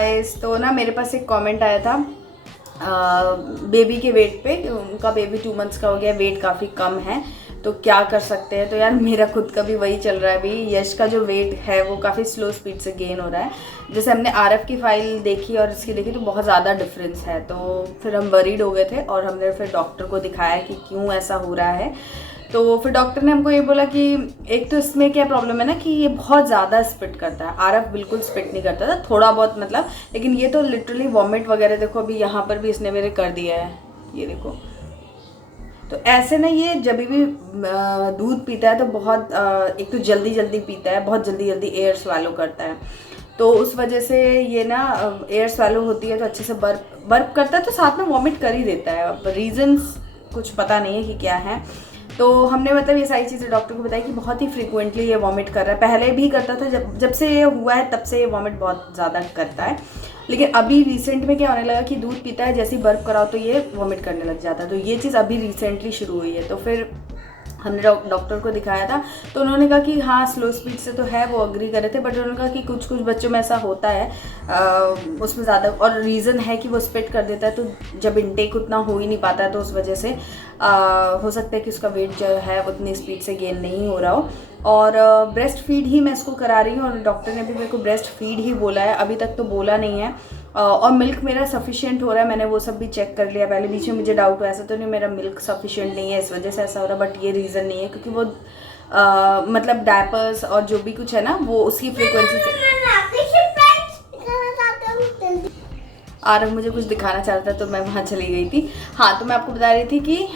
Guys, तो ना मेरे पास एक कमेंट आया था बेबी के वेट पे। उनका बेबी 2 मंथ्स का हो गया, वेट काफ़ी कम है, तो क्या कर सकते हैं। तो यार मेरा खुद का भी वही चल रहा है अभी। यश का जो वेट है वो काफ़ी स्लो स्पीड से गेन हो रहा है। जैसे हमने आरएफ की फाइल देखी और इसकी देखी तो बहुत ज़्यादा डिफरेंस है। तो फिर हम वरीड हो गए थे और हमने फिर डॉक्टर को दिखाया कि क्यों ऐसा हो रहा है। तो फिर डॉक्टर ने हमको ये बोला कि एक तो इसमें क्या प्रॉब्लम है ना कि ये बहुत ज़्यादा स्पिट करता है। आरएफ बिल्कुल स्पिट नहीं करता था, थोड़ा बहुत मतलब, लेकिन ये तो लिटरली वॉमिट वगैरह देखो अभी यहाँ पर भी इसने मेरे कर दिया है, ये देखो। तो ऐसे ना ये जब भी दूध पीता है तो बहुत एक तो जल्दी जल्दी पीता है, बहुत जल्दी जल्दी एयर स्वेलो करता है। तो उस वजह से ये ना एयर स्वेलो होती है तो अच्छे से बर्प करता है, तो साथ में वॉमिट कर ही देता है। अब रीजंस कुछ पता नहीं है कि क्या है। तो हमने मतलब ये सारी चीज़ें डॉक्टर को बताई कि बहुत ही फ्रीक्वेंटली ये वॉमिट कर रहा है। पहले भी करता था, जब से ये हुआ है तब से ये वॉमिट बहुत ज़्यादा करता है। लेकिन अभी रिसेंट में क्या होने लगा कि दूध पीता है, जैसे ही बर्फ कराओ तो ये वॉमिट करने लग जाता है। तो ये चीज़ अभी रिसेंटली शुरू हुई है। तो फिर हमने डॉक्टर को दिखाया था तो उन्होंने कहा कि हाँ स्लो स्पीड से तो है, वो अग्री कर रहे थे, बट उन्होंने कहा कि कुछ कुछ बच्चों में ऐसा होता है उसमें ज़्यादा, और रीज़न है कि वो स्पिट कर देता है, तो जब इनटेक उतना हो ही नहीं पाता है तो उस वजह से हो सकता है कि उसका वेट जो है उतनी स्पीड से गेन नहीं हो रहा हो। और ब्रेस्ट फीड ही मैं इसको करा रही हूँ और डॉक्टर ने भी मेरे को ब्रेस्ट फीड ही बोला है, अभी तक तो बोला नहीं है। और मिल्क मेरा सफिशिएंट हो रहा है, मैंने वो सब भी चेक कर लिया। पहले बीच में मुझे डाउट हुआ ऐसा तो नहीं मेरा मिल्क सफिशिएंट नहीं है इस वजह से ऐसा हो रहा, बट ये रीज़न नहीं है, क्योंकि वो मतलब डायपर्स और जो भी कुछ है ना वो उसकी फ्रीक्वेंसी से। आरव मुझे कुछ दिखाना चाहता था तो मैं वहाँ चली गई थी। हाँ, तो मैं आपको बता रही थी कि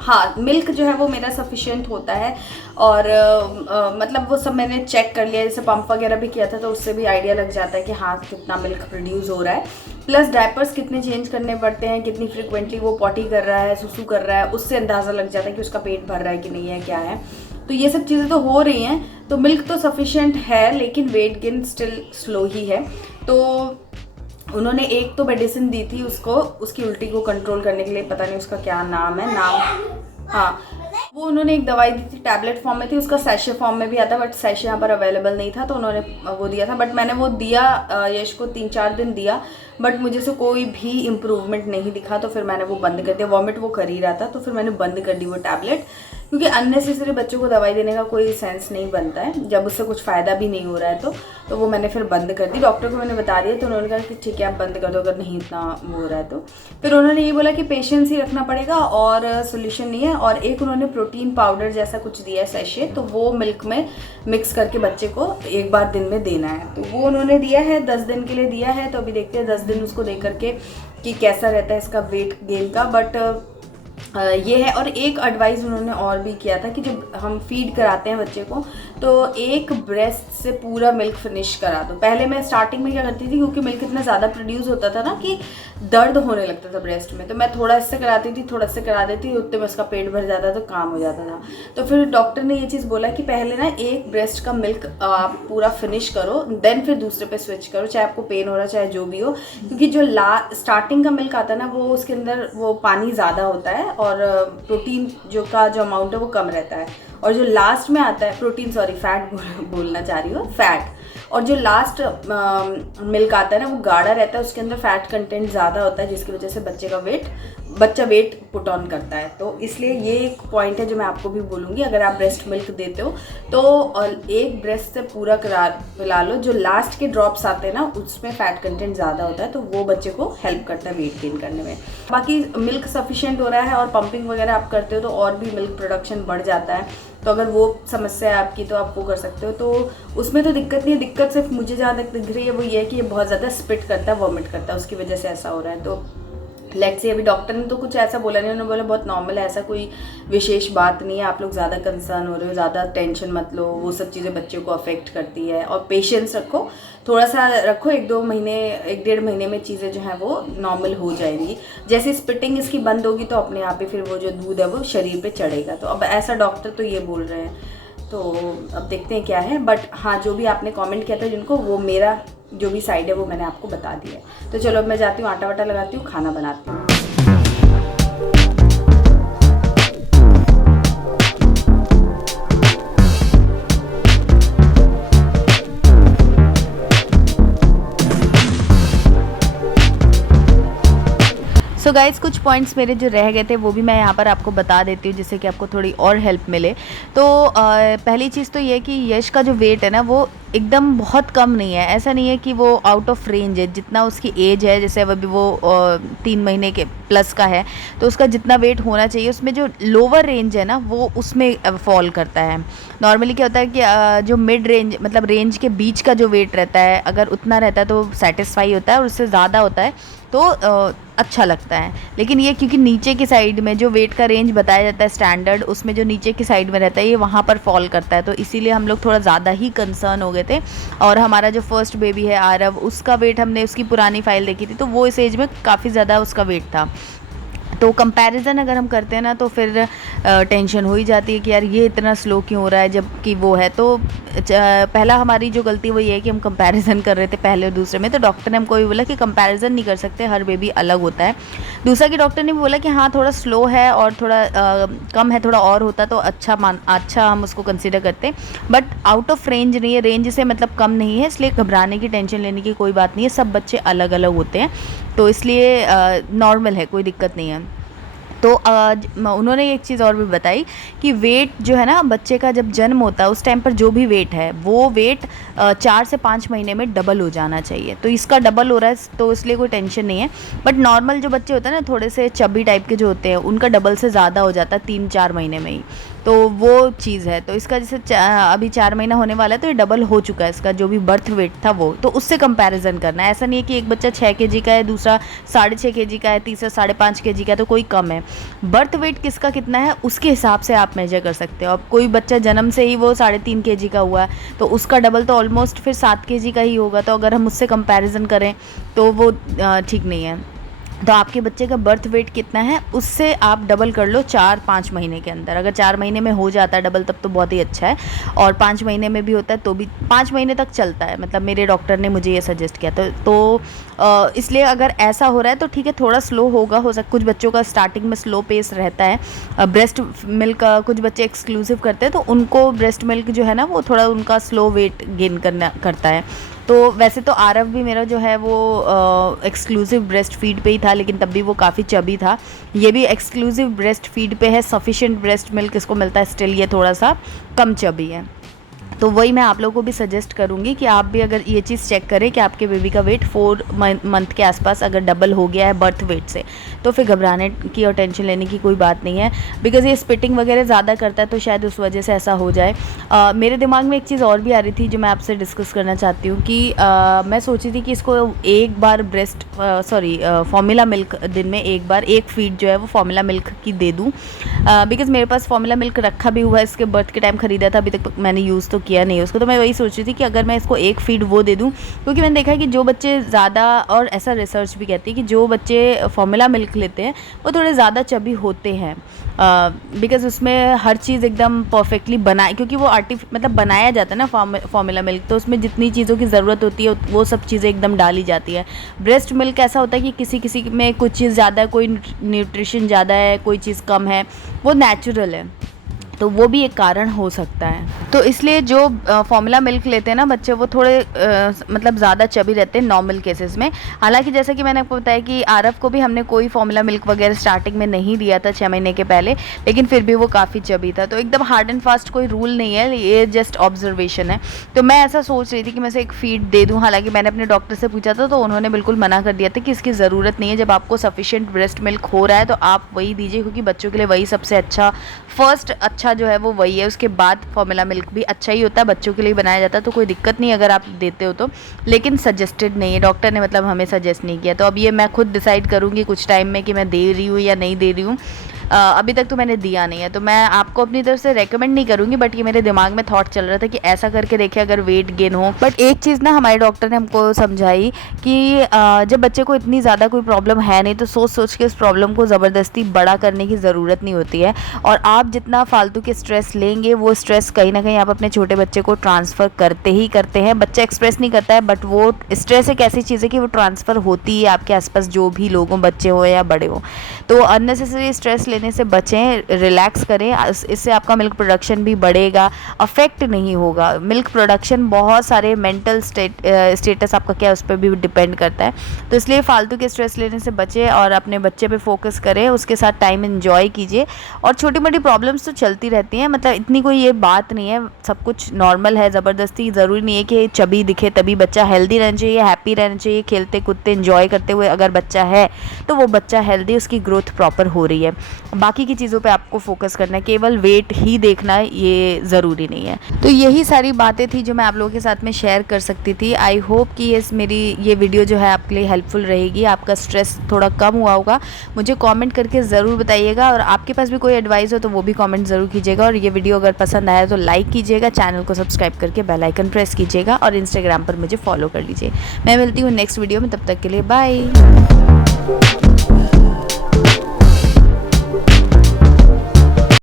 हाँ मिल्क जो है वो मेरा सफिशिएंट होता है, और मतलब वो सब मैंने चेक कर लिया, जैसे पंप वगैरह भी किया था तो उससे भी आइडिया लग जाता है कि हाँ कितना मिल्क प्रोड्यूस हो रहा है। प्लस डायपर्स कितने चेंज करने पड़ते हैं, कितनी फ्रिक्वेंटली वो पॉटी कर रहा है, सुसु कर रहा है, उससे अंदाज़ा लग जाता है कि उसका पेट भर रहा है कि नहीं है, क्या है। तो ये सब चीज़ें तो हो रही हैं, तो मिल्क तो सफिशिएंट है, लेकिन वेट गेन स्टिल स्लो ही है। तो उन्होंने एक तो मेडिसिन दी थी उसको, उसकी उल्टी को कंट्रोल करने के लिए, पता नहीं उसका क्या नाम है, हाँ वो उन्होंने एक दवाई दी थी, टैबलेट फॉर्म में थी, उसका सैशे फॉर्म में भी आता, बट सैशे यहाँ पर अवेलेबल नहीं था तो उन्होंने वो दिया था। बट मैंने वो दिया यश को 3-4 दिन दिया, बट मुझे से कोई भी इम्प्रूवमेंट नहीं दिखा, तो फिर मैंने वो बंद कर दिया। वॉमिट वो कर ही रहा था तो फिर मैंने बंद कर दी वो टैबलेट, क्योंकि अननेसेसरी बच्चों को दवाई देने का कोई सेंस नहीं बनता है जब उससे कुछ फ़ायदा भी नहीं हो रहा है। तो वो मैंने फिर बंद कर दी। डॉक्टर को मैंने बता दिया तो उन्होंने कहा कि ठीक है आप बंद कर दो अगर नहीं इतना वो हो रहा है तो। फिर उन्होंने ये बोला कि पेशेंस ही रखना पड़ेगा और सोल्यूशन नहीं है। और एक उन्होंने प्रोटीन पाउडर जैसा कुछ दिया है सैशे, तो वो मिल्क में मिक्स करके बच्चे को एक बार दिन में देना है, तो वो उन्होंने दिया है, 10 दिन के लिए दिया है। तो अभी देखते हैं 10 दिन उसको दे करके कि कैसा रहता है इसका वेट गेन का। बट ये है। और एक एडवाइस उन्होंने और भी किया था कि जब हम फीड कराते हैं बच्चे को तो एक ब्रेस्ट से पूरा मिल्क फिनिश करा दो। पहले मैं स्टार्टिंग में क्या करती थी, क्योंकि मिल्क इतना ज़्यादा प्रोड्यूस होता था ना कि दर्द होने लगता था ब्रेस्ट में, तो मैं थोड़ा इससे कराती थी, थोड़ा इससे करा देती थी, उतने में उसका पेट भर जाता तो काम हो जाता था। तो फिर डॉक्टर ने ये चीज़ बोला कि पहले ना एक ब्रेस्ट का मिल्क आप पूरा फिनिश करो, देन फिर दूसरे पे स्विच करो, चाहे आपको पेन हो रहा चाहे जो भी हो, क्योंकि जो स्टार्टिंग का मिल्क आता है ना वो उसके अंदर वो पानी ज़्यादा होता है और प्रोटीन जो अमाउंट है वो कम रहता है। और जो लास्ट में आता है फैट बोलना चाह रही हूँ, फैट। और जो लास्ट मिल्क आता है ना वो गाढ़ा रहता है, उसके अंदर फैट कंटेंट ज़्यादा होता है, जिसकी वजह से बच्चा वेट पुट ऑन करता है। तो इसलिए ये एक पॉइंट है जो मैं आपको भी बोलूँगी, अगर आप ब्रेस्ट मिल्क देते हो तो एक ब्रेस्ट से पूरा पिला लो। जो लास्ट के ड्रॉप्स आते हैं ना उसमें फैट कंटेंट ज़्यादा होता है, तो वो बच्चे को हेल्प करता है वेट गेन करने में। बाकी मिल्क सफिशिएंट हो रहा है और पंपिंग वगैरह आप करते हो तो और भी मिल्क प्रोडक्शन बढ़ जाता है। तो अगर वो समस्या है आपकी तो आप वो कर सकते हो, तो उसमें तो दिक्कत नहीं है। दिक्कत सिर्फ मुझे जहाँ तक दिख रही है वो ये है कि ये बहुत ज़्यादा स्पिट करता है, वॉमिट करता है, उसकी वजह से ऐसा हो रहा है। तो लेट्स सी, अभी डॉक्टर ने तो कुछ ऐसा बोला नहीं, उन्होंने बोला बहुत नॉर्मल है, ऐसा कोई विशेष बात नहीं है, आप लोग ज़्यादा कंसर्न हो रहे हो, ज़्यादा टेंशन मत लो, वो सब चीज़ें बच्चों को अफेक्ट करती है। और पेशेंस रखो, थोड़ा सा रखो, 1-1.5 महीने में चीज़ें जो हैं वो नॉर्मल हो जाएंगी। जैसे स्पिटिंग इसकी बंद होगी तो अपने आप ही फिर वो जो दूध है वो शरीर पे चढ़ेगा। तो अब ऐसा डॉक्टर तो ये बोल रहे हैं, तो अब देखते हैं क्या है। बट हाँ, जो भी आपने कमेंट किया था जिनको, वो मेरा जो भी साइड है वो मैंने आपको बता दिया है। तो चलो अब मैं जाती हूँ, आटा वाटा लगाती हूँ, खाना बनाती हूँ। गाइस कुछ पॉइंट्स मेरे जो रह गए थे वो भी मैं यहाँ पर आपको बता देती हूँ, जिससे कि आपको थोड़ी और हेल्प मिले। तो पहली चीज़ तो ये कि यश का जो वेट है ना वो एकदम बहुत कम नहीं है। ऐसा नहीं है कि वो आउट ऑफ रेंज है, जितना उसकी एज है, जैसे अभी वो 3 महीने के प्लस का है, तो उसका जितना वेट होना चाहिए उसमें जो लोअर रेंज है ना वो उसमें फॉल करता है। नॉर्मली क्या होता है कि जो मिड रेंज मतलब रेंज के बीच का जो वेट रहता है, अगर उतना रहता है तो सेटिस्फाई होता है, और उससे ज़्यादा होता है तो अच्छा लगता है। लेकिन ये क्योंकि नीचे की साइड में जो वेट का रेंज बताया जाता है स्टैंडर्ड, उसमें जो नीचे की साइड में रहता है ये वहाँ पर फॉल करता है, तो इसीलिए हम लोग थोड़ा ज़्यादा ही कंसर्न हो गए थे। और हमारा जो फर्स्ट बेबी है आरव, उसका वेट हमने उसकी पुरानी फाइल देखी थी, तो वो इस एज में काफ़ी ज़्यादा उसका वेट था। तो कंपैरिज़न अगर हम करते हैं ना तो फिर टेंशन हो ही जाती है कि यार ये इतना स्लो क्यों हो रहा है जबकि वो है। तो पहला हमारी जो गलती वो ये है कि हम कंपैरिज़न कर रहे थे पहले और दूसरे में। तो डॉक्टर ने हमको ये बोला कि कंपैरिज़न नहीं कर सकते, हर बेबी अलग होता है। दूसरा कि डॉक्टर ने भी बोला कि हाँ थोड़ा स्लो है और थोड़ा कम है, थोड़ा और होता तो अच्छा हम उसको कंसिडर करते, बट आउट ऑफ रेंज नहीं है, रेंज से मतलब कम नहीं है, इसलिए घबराने की टेंशन लेने की कोई बात नहीं है। सब बच्चे अलग अलग होते हैं, तो इसलिए नॉर्मल है, कोई दिक्कत नहीं है। तो उन्होंने एक चीज़ और भी बताई कि वेट जो है ना बच्चे का जब जन्म होता है उस टाइम पर जो भी वेट है वो वेट 4 से 5 महीने में डबल हो जाना चाहिए। तो इसका डबल हो रहा है तो इसलिए कोई टेंशन नहीं है। बट नॉर्मल जो बच्चे होते हैं ना थोड़े से चबी टाइप के जो होते हैं उनका डबल से ज़्यादा हो जाता है 3-4 महीने में ही। तो वो चीज़ है। तो इसका जैसे अभी 4 महीना होने वाला है तो ये डबल हो चुका है इसका जो भी बर्थ वेट था वो। तो उससे कंपैरिजन करना है, ऐसा नहीं है कि एक बच्चा 6 kg का है, दूसरा 6.5 kg का है, तीसरा 5.5 kg का है, तो कोई कम है। बर्थ वेट किसका कितना है उसके हिसाब से आप मेजर कर सकते हो। अब कोई बच्चा जन्म से ही वो 3.5 kg का हुआ है तो उसका डबल तो ऑलमोस्ट फिर 7 kg का ही होगा। तो अगर हम उससे कंपैरिजन करें तो वो ठीक नहीं है। तो आपके बच्चे का बर्थ वेट कितना है उससे आप डबल कर लो 4-5 महीने के अंदर। अगर 4 महीने में हो जाता है डबल तब तो बहुत ही अच्छा है, और 5 महीने में भी होता है तो भी 5 महीने तक चलता है, मतलब मेरे डॉक्टर ने मुझे ये सजेस्ट किया। इसलिए अगर ऐसा हो रहा है तो ठीक है, थोड़ा स्लो होगा, हो सकता कुछ बच्चों का स्टार्टिंग में स्लो पेस रहता है। ब्रेस्ट मिल्क कुछ बच्चे एक्सक्लूसिव करते हैं तो उनको ब्रेस्ट मिल्क जो है ना वो थोड़ा उनका स्लो वेट गेन करता है। तो वैसे तो आरव भी मेरा जो है वो एक्सक्लूसिव ब्रेस्ट फीड पे ही था, लेकिन तब भी वो काफ़ी चबी था। ये भी एक्सक्लूसिव ब्रेस्ट फीड पे है, सफिशिएंट ब्रेस्ट मिल्क इसको मिलता है, स्टिल ये थोड़ा सा कम चबी है। तो वही मैं आप लोगों को भी सजेस्ट करूँगी कि आप भी अगर ये चीज़ चेक करें कि आपके बेबी का वेट 4 मंथ के आसपास अगर डबल हो गया है बर्थ वेट से, तो फिर घबराने की और टेंशन लेने की कोई बात नहीं है। बिकॉज़ ये स्पिटिंग वगैरह ज़्यादा करता है तो शायद उस वजह से ऐसा हो जाए। मेरे दिमाग में एक चीज़ और भी आ रही थी जो मैं आपसे डिस्कस करना चाहती हूँ कि मैं सोची थी कि इसको एक बार फॉर्मूला मिल्क दिन में एक बार एक फीड जो है वो फॉर्मूला मिल्क की दे दूँ। बिकॉज़ मेरे पास फॉर्मूला मिल्क रखा भी हुआ है, इसके बर्थ के टाइम ख़रीदा था, अभी तक मैंने यूज़ तो किया नहीं है उसको। तो मैं वही सोच रही थी कि अगर मैं इसको एक फीड वो दे दूं, क्योंकि मैंने देखा है कि जो बच्चे ज़्यादा, और ऐसा रिसर्च भी कहती है कि जो बच्चे फॉर्मूला मिल्क लेते हैं वो थोड़े ज़्यादा चबी होते हैं। बिकॉज़ उसमें हर चीज़ एकदम परफेक्टली क्योंकि वो मतलब बनाया जाता है ना फॉर्मूला मिल्क, तो उसमें जितनी चीज़ों की ज़रूरत होती है वो सब चीज़ें एकदम डाली जाती है। ब्रेस्ट मिल्क ऐसा होता है कि किसी किसी में कुछ चीज़ ज़्यादा है, कोई न्यूट्रिशन ज़्यादा है, कोई चीज़ कम है, वो नेचुरल है, तो वो भी एक कारण हो सकता है। तो इसलिए जो फॉर्मूला मिल्क लेते हैं ना बच्चे वो थोड़े मतलब ज़्यादा चबी रहते हैं नॉर्मल केसेस में। हालांकि जैसा कि मैंने आपको बताया कि आरव को भी हमने कोई फॉर्मूला मिल्क वगैरह स्टार्टिंग में नहीं दिया था 6 महीने के पहले, लेकिन फिर भी वो काफ़ी चबी था। तो एकदम हार्ड एंड फास्ट कोई रूल नहीं है, ये जस्ट ऑब्जर्वेशन है। तो मैं ऐसा सोच रही थी कि मैं इसे एक फीड दे दूँ। हालांकि मैंने अपने डॉक्टर से पूछा था तो उन्होंने बिल्कुल मना कर दिया था कि इसकी ज़रूरत नहीं है, जब आपको सफिशिएंट ब्रेस्ट मिल्क हो रहा है तो आप वही दीजिए, क्योंकि बच्चों के लिए वही सबसे अच्छा, फर्स्ट अच्छा जो है वो वही है। उसके बाद फॉर्मूला मिल्क भी अच्छा ही होता है, बच्चों के लिए बनाया जाता है, तो कोई दिक्कत नहीं अगर आप देते हो तो, लेकिन सजेस्टेड नहीं है, डॉक्टर ने मतलब हमें सजेस्ट नहीं किया। तो अब ये मैं खुद डिसाइड करूँगी कुछ टाइम में कि मैं दे रही हूँ या नहीं दे रही हूँ। अभी तक तो मैंने दिया नहीं है, तो मैं आपको अपनी तरफ से रेकमेंड नहीं करूँगी, बट ये मेरे दिमाग में थॉट चल रहा था कि ऐसा करके देखें अगर वेट गेन हो। बट एक चीज़ ना हमारे डॉक्टर ने हमको समझाई कि जब बच्चे को इतनी ज़्यादा कोई प्रॉब्लम है नहीं तो सोच सोच के इस प्रॉब्लम को ज़बरदस्ती बड़ा करने की ज़रूरत नहीं होती है। और आप जितना फालतू के स्ट्रेस लेंगे वो स्ट्रेस कहीं ना कहीं आप अपने छोटे बच्चे को ट्रांसफ़र करते ही करते हैं। बच्चा एक्सप्रेस नहीं करता है, बट वो स्ट्रेस एक ऐसी चीज़ है कि वो ट्रांसफ़र होती है आपके आसपास जो भी लोग हों, बच्चे हो या बड़े हो। तो अननेसेसरी स्ट्रेस लेने से बचें, रिलैक्स करें। इससे आपका मिल्क प्रोडक्शन भी बढ़ेगा, अफेक्ट नहीं होगा। मिल्क प्रोडक्शन बहुत सारे मेंटल स्टेटस आपका क्या है उस पर भी डिपेंड करता है। तो इसलिए फालतू के स्ट्रेस लेने से बचें और अपने बच्चे पे फोकस करें, उसके साथ टाइम एंजॉय कीजिए। और छोटी मोटी प्रॉब्लम्स तो चलती रहती हैं, मतलब इतनी कोई ये बात नहीं है, सब कुछ नॉर्मल है। ज़बरदस्ती ज़रूरी नहीं है कि चबी दिखे तभी बच्चा हेल्दी रहना चाहिए, हैप्पी रहना चाहिए, खेलते कूदते एंजॉय करते हुए अगर बच्चा है तो वो बच्चा हेल्दी, उसकी ग्रोथ प्रॉपर हो रही है। बाकी की चीज़ों पे आपको फोकस करना है, केवल वेट ही देखना है ये ज़रूरी नहीं है। तो यही सारी बातें थी जो मैं आप लोगों के साथ में शेयर कर सकती थी। आई होप कि मेरी ये वीडियो जो है आपके लिए हेल्पफुल रहेगी, आपका स्ट्रेस थोड़ा कम हुआ होगा। मुझे कमेंट करके ज़रूर बताइएगा, और आपके पास भी कोई एडवाइस हो तो वो भी कमेंट ज़रूर कीजिएगा। और ये वीडियो अगर पसंद आया तो लाइक कीजिएगा, चैनल को सब्सक्राइब करके बेल आइकन प्रेस कीजिएगा, और इंस्टाग्राम पर मुझे फॉलो कर लीजिए। मैं मिलती हूँ नेक्स्ट वीडियो में, तब तक के लिए बाय।